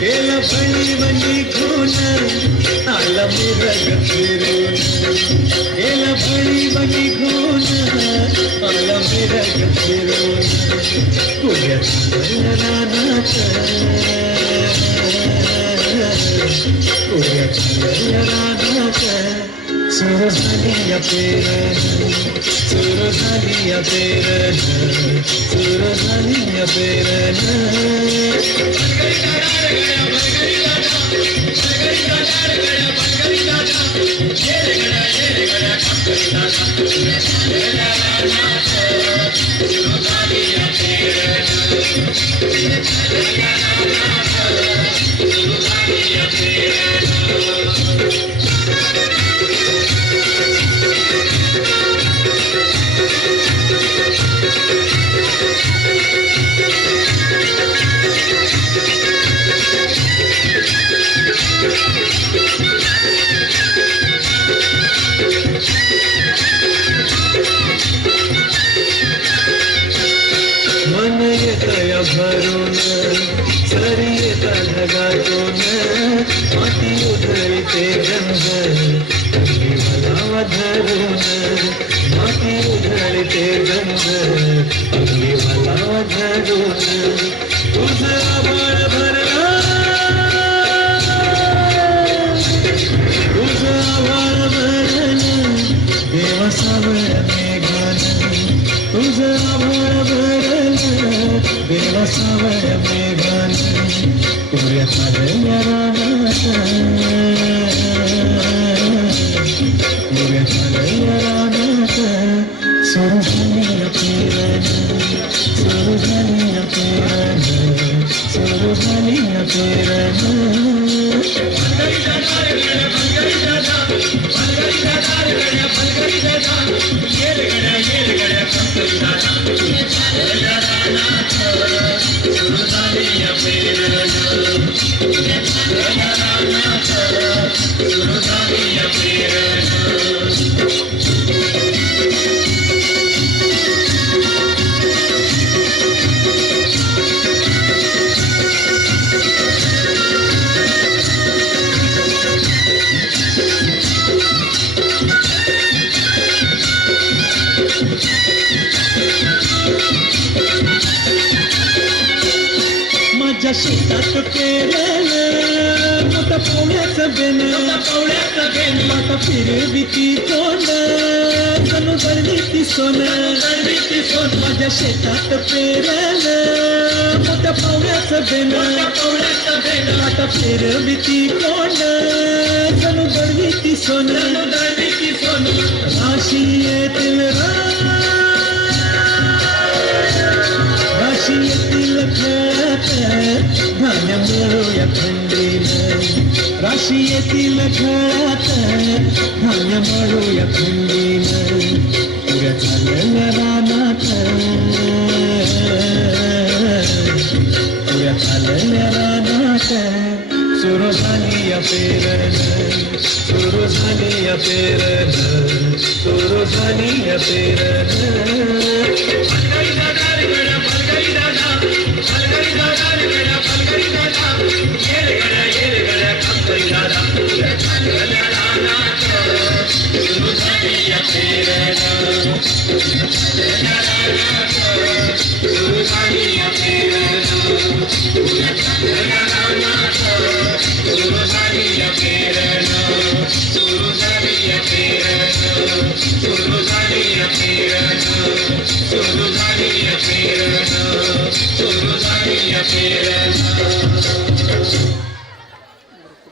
गेला बळी बंदी खून आला मिरग फिरून गेला बळी बंदी खून आला मिरग फिरून पुण्यात रानात पुण्यात रानात सुरू झाली या पेरण सुरू झाली या पेरण सुरू झाली या पेरण मन येतया भरून सरी येता ढगातून माती उधळते गंध भलावा धरून माती उधळते गंध भलावा धरून तुझं आभाळ भरला तुझं आभाळ भरलं देवा सावळ मेघान तुझं आभाळ भरलं देवा सावळ मेघान पुऱ्यात आलेल्या रानात पुऱ्यात आलेल्या रानात सुरू झाली या पेरण सुरू झाली या पेरण सुरू झाली या पेरण माझ्या शेतात केलेलं मोठा पोळ्याचं बेन माता फिरविती कोण जणू गळविती सोनं माझ्या शेतात पेरलं मोठ्या पावड्याचं बेन माता फिरविती कोण जणू गळविती सोनं राशी येतील राशी येतील खेळात धान्य मिळूया थंडीनं राशी येतील खेळात धान्य मिळूया थंडीनं पुऱ्या झालेल्या रानात पुऱ्या झालेल्या रानात सुरू झाली या पेरण सुरू झाली या पेरण सुरू झाली या पेरण Suru Zani Apirana